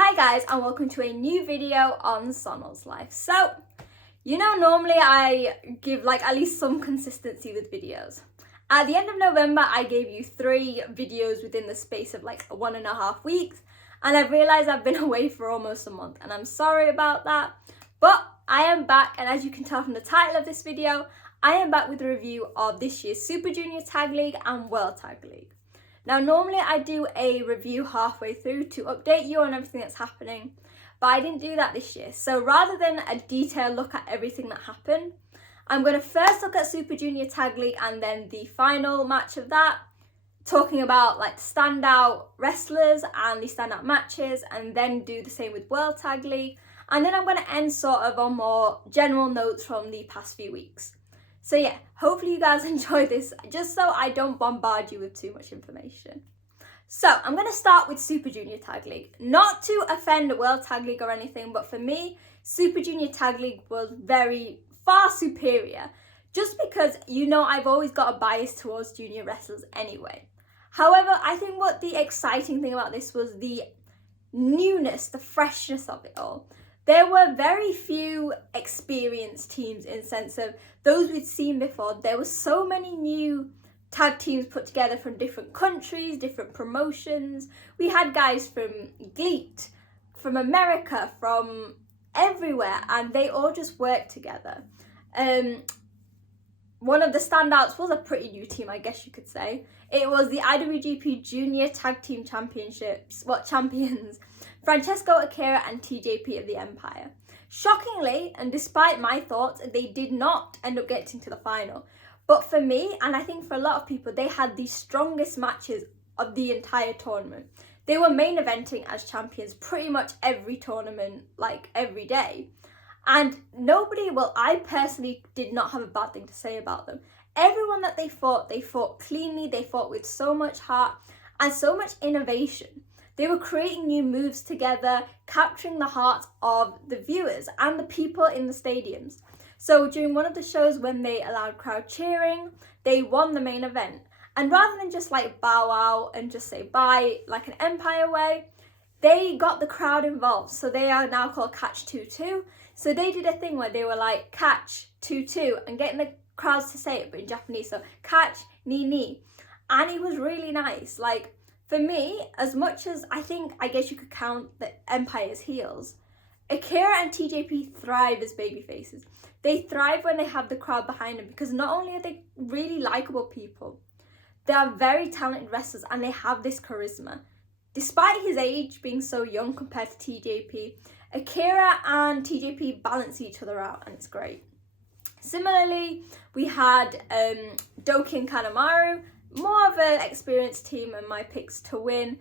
Hi guys, and welcome to a new video on Sonal's life. So, normally I give at least some consistency with videos. At the end of November, I gave you 3 videos within the space of 1.5 weeks, and I've realized I've been away for almost a month, and I'm sorry about that. But I am back, and as you can tell from the title of this video, I am back with a review of this year's Super Junior Tag League and World Tag League. Now, normally I do a review halfway through to update you on everything that's happening, but I didn't do that this year. So rather than a detailed look at everything that happened, I'm going to first look at Super Junior Tag League and then the final match of that, talking about the standout wrestlers and the standout matches, and then do the same with World Tag League. And then I'm going to end sort of on more general notes from the past few weeks. So yeah, hopefully you guys enjoy this, just so I don't bombard you with too much information. So I'm going to start with Super Junior Tag League. Not to offend World Tag League or anything, but for me, Super Junior Tag League was far superior. Just because, I've always got a bias towards junior wrestlers anyway. However, I think what the exciting thing about this was the newness, the freshness of it all. There were very few experienced teams in the sense of those we'd seen before. There were so many new tag teams put together from different countries, different promotions. We had guys from GLEAT, from America, from everywhere, and they all just worked together. One of the standouts was a pretty new team, I guess you could say. It was the IWGP Junior Tag Team champions, Francesco Akira and TJP of the Empire. Shockingly, and despite my thoughts, they did not end up getting to the final. But for me, and I think for a lot of people, they had the strongest matches of the entire tournament. They were main eventing as champions pretty much every tournament, every day. And I personally did not have a bad thing to say about them. Everyone that they fought cleanly, they fought with so much heart and so much innovation. They were creating new moves together, capturing the hearts of the viewers and the people in the stadiums. So during one of the shows when they allowed crowd cheering, they won the main event. And rather than just bow out and just say bye like an Empire way, they got the crowd involved. So they are now called Catch 2-2. So they did a thing where they were Catch 2-2 and getting the crowds to say it, but in Japanese. So Catch ni. And it was really nice. For me, as much as I guess you could count the Empire's heels, Akira and TJP thrive as babyfaces. They thrive when they have the crowd behind them because not only are they really likable people, they are very talented wrestlers and they have this charisma. Despite his age being so young compared to TJP, Akira and TJP balance each other out and it's great. Similarly, we had Doki and Kanemaru, more of an experienced team and my picks to win.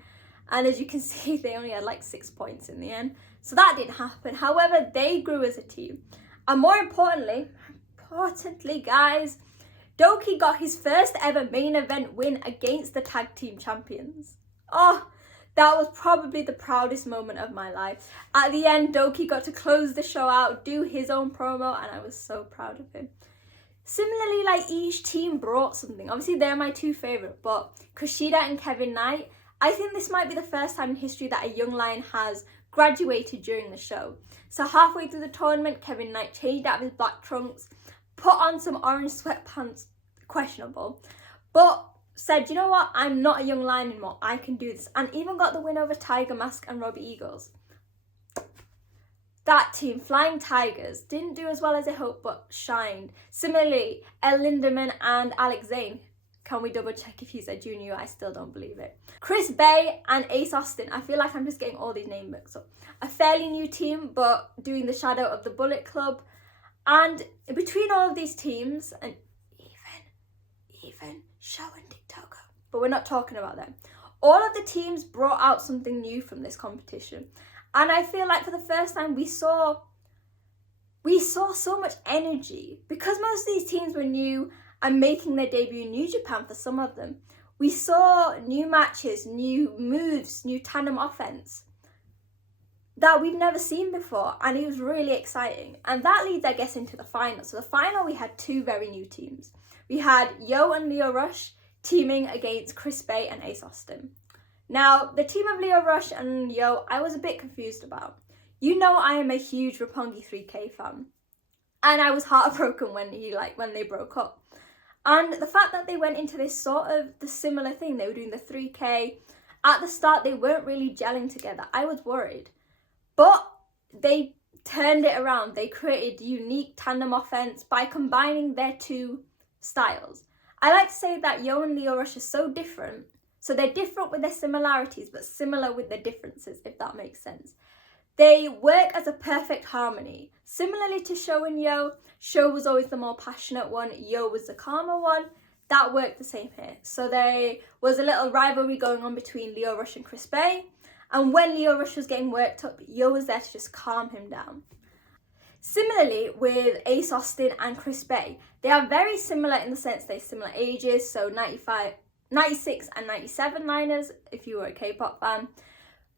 And as you can see, they only had 6 points in the end. So that didn't happen. However, they grew as a team. And more importantly guys, Doki got his first ever main event win against the tag team champions. Oh, that was probably the proudest moment of my life. At the end, Doki got to close the show out, do his own promo, and I was so proud of him. Similarly, each team brought something. Obviously, they're my 2 favourite, but Kushida and Kevin Knight, I think this might be the first time in history that a young lion has graduated during the show. So halfway through the tournament, Kevin Knight changed out of his black trunks, put on some orange sweatpants, questionable, but said, you know what, I'm not a young lion anymore, I can do this, and even got the win over Tiger Mask and Robbie Eagles. That team, Flying Tigers, didn't do as well as I hoped, but shined. Similarly, El Lindemann and Alex Zane. Can we double check if he's a junior? I still don't believe it. Chris Bay and Ace Austin. I feel like I'm just getting all these names mixed up. A fairly new team, but doing the shadow of the Bullet Club. And between all of these teams, and even Show and TikTok, but we're not talking about them. All of the teams brought out something new from this competition. And I feel like for the first time we saw so much energy. Because most of these teams were new and making their debut in New Japan for some of them. We saw new matches, new moves, new tandem offense that we've never seen before, and it was really exciting. And that leads, I guess, into the final. So the final, we had 2 very new teams. We had Yo and Leo Rush teaming against Chris Bay and Ace Austin. Now, the team of Lio Rush and Yo, I was a bit confused about. You know I am a huge Roppongi 3K fan. And I was heartbroken when they broke up. And the fact that they went into this sort of the similar thing, they were doing the 3K. At the start, they weren't really gelling together. I was worried. But they turned it around. They created unique tandem offense by combining their two styles. I like to say that Yo and Lio Rush are so different. So they're different with their similarities, but similar with their differences, if that makes sense. They work as a perfect harmony. Similarly to Sho and Yo, Sho was always the more passionate one, Yo was the calmer one. That worked the same here. So there was a little rivalry going on between Lio Rush and Chris Bay. And when Lio Rush was getting worked up, Yo was there to just calm him down. Similarly with Ace Austin and Chris Bay, they are very similar in the sense they're similar ages, so 96 and 97 liners, if you were a K-pop fan.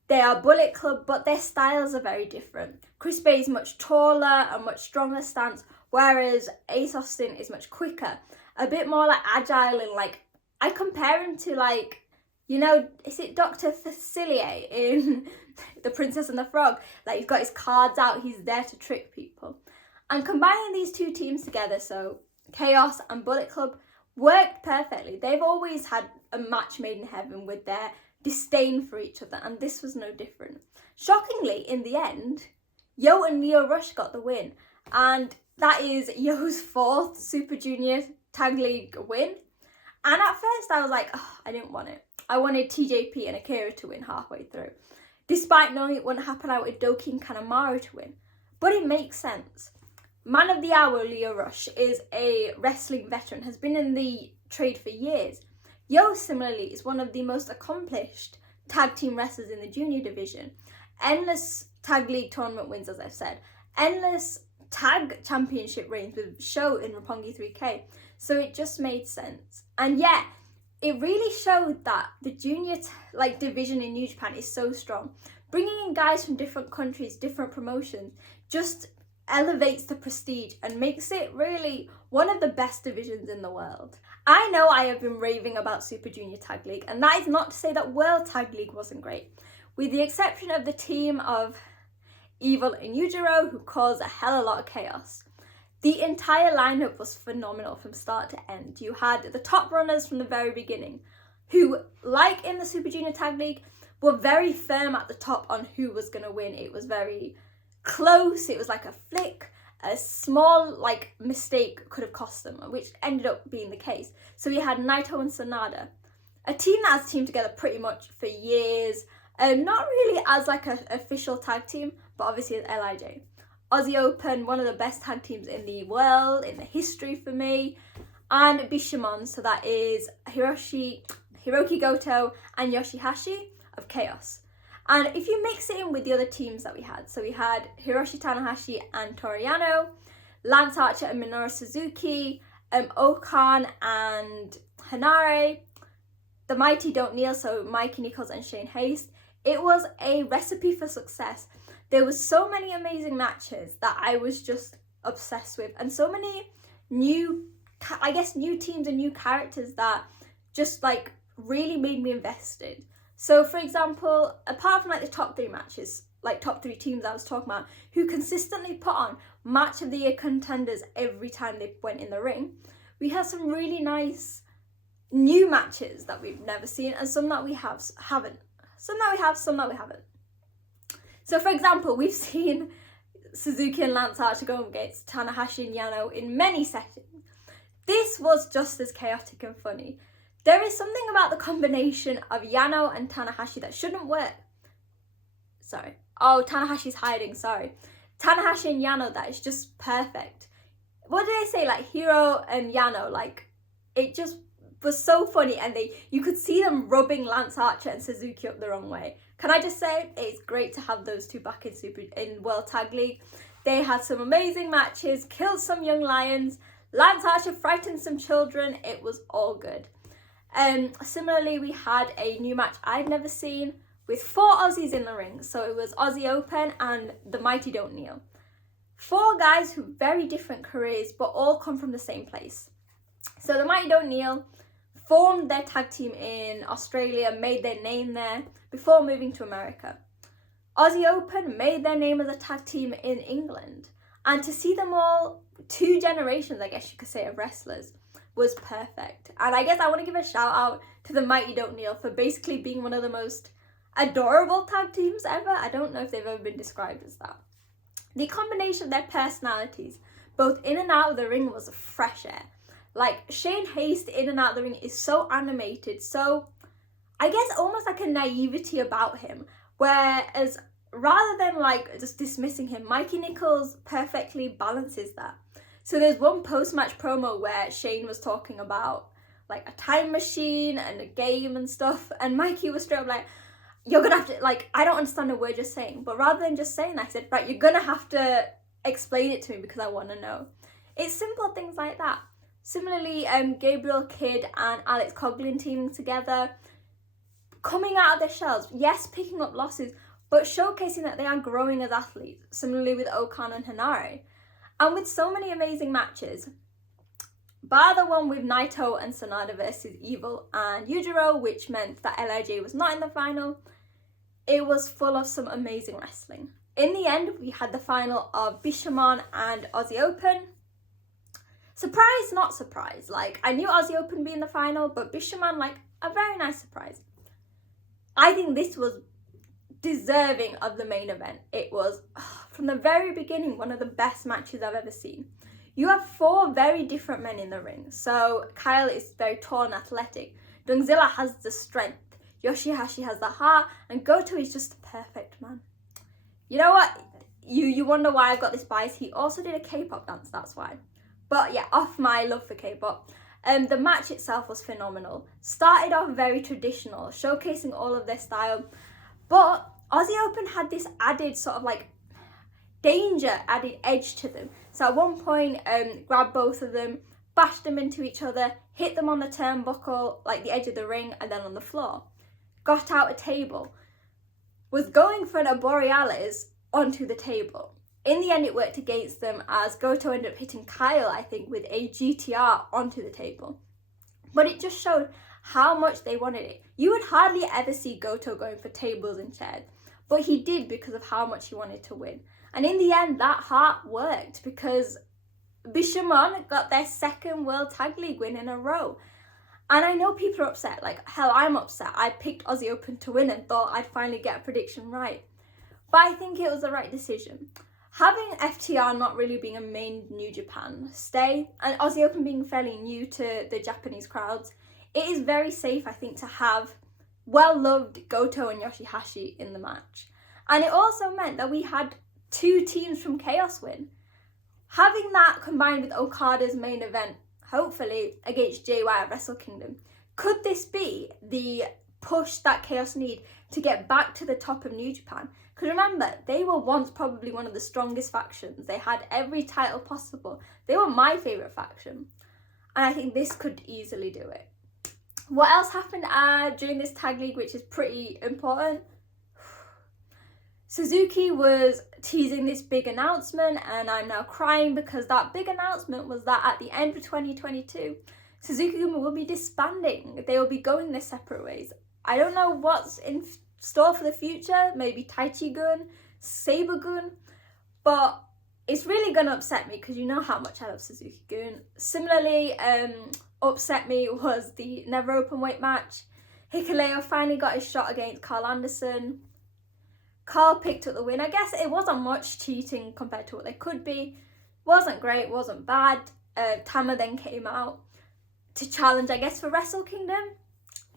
They are Bullet Club, but their styles are very different. Chris Bay is much taller and much stronger stance, whereas Ace Austin is much quicker, a bit more like agile, and like, I compare him to like, you know, is it Dr. Facilier in The Princess and the Frog? Like, he's got his cards out, he's there to trick people. And combining these two teams together, so Chaos and Bullet Club, worked perfectly. They've always had a match made in heaven with their disdain for each other, and this was no different. Shockingly, in the end, Yo and Lio Rush got the win, and that is Yo's 4th Super Junior Tag League win. And at first I was like, oh, I didn't want it. I wanted TJP and Akira to win halfway through, despite knowing it wouldn't happen. I wanted Doki and Kanemaru to win, but it makes sense. Man of the Hour Lio Rush is a wrestling veteran, has been in the trade for years. Yo, similarly, is one of the most accomplished tag team wrestlers in the junior division. Endless tag league tournament wins, as I've said. Endless tag championship reigns with Sho in Roppongi 3K. So it just made sense. And yeah, it really showed that the junior division in New Japan is so strong. Bringing in guys from different countries, different promotions, just elevates the prestige and makes it really one of the best divisions in the world. I know I have been raving about Super Junior Tag League, and that is not to say that World Tag League wasn't great, with the exception of the team of Evil and Yujiro, who caused a hell of a lot of chaos. The entire lineup was phenomenal from start to end. You had the top runners from the very beginning, who, like in the Super Junior Tag League, were very firm at the top on who was going to win. It was very close. It was like a flick. A small mistake could have cost them, which ended up being the case. So we had Naito and Sanada, a team that has teamed together pretty much for years, not really as like an official tag team, but obviously as LIJ. Aussie Open, one of the best tag teams in the world, in the history for me, and Bishamon, so that is Hiroki Goto and Yoshihashi of Chaos. And if you mix it in with the other teams that we had, so we had Hiroshi Tanahashi and Toriano, Lance Archer and Minoru Suzuki, Okan and Hanare, the Mighty Don't Kneel, so Mikey Nichols and Shane Haste. It was a recipe for success. There was so many amazing matches that I was just obsessed with, and so many new teams and new characters that just really made me invested. So for example, apart from the top 3 matches, top 3 teams I was talking about, who consistently put on match of the year contenders every time they went in the ring, we had some really nice new matches that we've never seen, and some that we haven't. Some that we have, some that we haven't. So for example, we've seen Suzuki and Lance Archer go against Tanahashi and Yano in many settings. This was just as chaotic and funny. There is something about the combination of Yano and Tanahashi that shouldn't work. Sorry. Oh, Tanahashi's hiding, sorry. Tanahashi and Yano, that is just perfect. What did I say? Hiro and Yano, it just was so funny, and you could see them rubbing Lance Archer and Suzuki up the wrong way. Can I just say, it's great to have those two back in World Tag League. They had some amazing matches, killed some young lions, Lance Archer frightened some children, it was all good. Similarly, we had a new match I'd never seen with 4 Aussies in the ring. So it was Aussie Open and the Mighty Don't Kneel. 4 guys with very different careers, but all come from the same place. So the Mighty Don't Kneel, formed their tag team in Australia, made their name there before moving to America. Aussie Open made their name as a tag team in England. And to see them all, 2 generations, I guess you could say, of wrestlers, was perfect. And I guess I want to give a shout out to the Mighty Don't Kneel for basically being one of the most adorable tag teams ever. I don't know if they've ever been described as that. The combination of their personalities, both in and out of the ring, was fresh air. Like, Shane Haste in and out of the ring is so animated, so I guess almost like a naivety about him, whereas rather than like just dismissing him, Mikey Nicholls perfectly balances that. So there's one post-match promo where Shane was talking about like a time machine and a game and stuff, and Mikey was straight up like, you're gonna have to, like, I don't understand a word you're saying, but rather than just saying that, I said, right, you're gonna have to explain it to me because I want to know. It's simple things like that. Similarly, Gabriel Kidd and Alex Coughlin teaming together, coming out of their shells, yes, picking up losses, but showcasing that they are growing as athletes, similarly with Okan and Hanare. And with so many amazing matches, bar the one with Naito and Sanada versus Evil and Yujiro, which meant that LIJ was not in the final, it was full of some amazing wrestling. In the end, we had the final of Bishamon and Aussie Open. Surprise, not surprise. Like, I knew Aussie Open being the final, but Bishamon, like, a very nice surprise. I think this was deserving of the main event. It was, from the very beginning, one of the best matches I've ever seen. You have 4 very different men in the ring. So Kyle is very tall and athletic. Dungzilla has the strength. Yoshihashi has the heart. And Goto is just the perfect man. You know what? You wonder why I've got this bias. He also did a K-pop dance, that's why. But yeah, off my love for K-pop. The match itself was phenomenal. Started off very traditional, showcasing all of their style. But Aussie Open had this added sort of like danger, added edge to them. So at one point, grabbed both of them, bashed them into each other, hit them on the turnbuckle, like the edge of the ring, and then on the floor. Got out a table. Was going for a Borealis onto the table. In the end, it worked against them as Goto ended up hitting Kyle, I think, with a GTR onto the table. But it just showed how much they wanted it. You would hardly ever see Goto going for tables and chairs, but he did because of how much he wanted to win. And in the end, that heart worked because Bishamon got their 2nd World Tag League win in a row. And I know people are upset, like, hell, I'm upset. I picked Aussie Open to win and thought I'd finally get a prediction right. But I think it was the right decision. Having FTR not really being a main New Japan stay, and Aussie Open being fairly new to the Japanese crowds, it is very safe, I think, to have well-loved Goto and Yoshihashi in the match. And it also meant that we had 2 teams from Chaos win. Having that combined with Okada's main event, hopefully, against JY at Wrestle Kingdom, could this be the push that Chaos need to get back to the top of New Japan? Because remember, they were once probably one of the strongest factions. They had every title possible. They were my favourite faction. And I think this could easily do it. What else happened during this tag league, which is pretty important? Suzuki was teasing this big announcement, and I'm now crying because that big announcement was that at the end of 2022, Suzuki will be disbanding. They will be going their separate ways. I don't know what's in store for the future, maybe Taichi-gun, Saber-gun, but it's really going to upset me because you know how much I love Suzuki-gun. Similarly, upset me was the Never Openweight match. Hikuleo finally got his shot against Carl Anderson. Carl picked up the win. I guess it wasn't much cheating compared to what they could be. Wasn't great, wasn't bad. Tama then came out to challenge, I guess, for Wrestle Kingdom.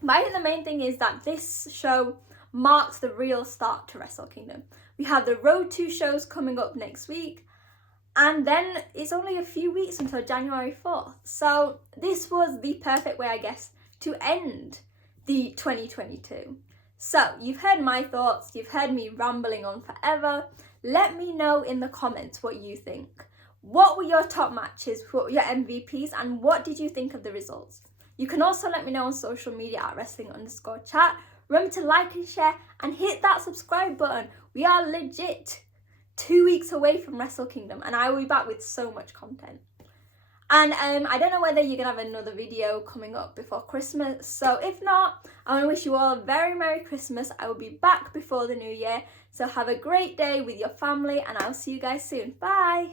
But I think the main thing is that this show marks the real start to Wrestle Kingdom. We have the Road 2 shows coming up next week, and then it's only a few weeks until January 4th. So this was the perfect way, I guess, to end the 2022. So you've heard my thoughts, you've heard me rambling on forever. Let me know in the comments what you think. What were your top matches, what were your MVPs, and what did you think of the results? You can also let me know on social media at wrestling_chat. Remember to like and share and hit that subscribe button. We are legit 2 weeks away from Wrestle Kingdom, and I will be back with so much content. And I don't know whether you're gonna have another video coming up before Christmas, so if not, I want to wish you all a very Merry Christmas. I will be back before the new year, so have a great day with your family and I'll see you guys soon. Bye.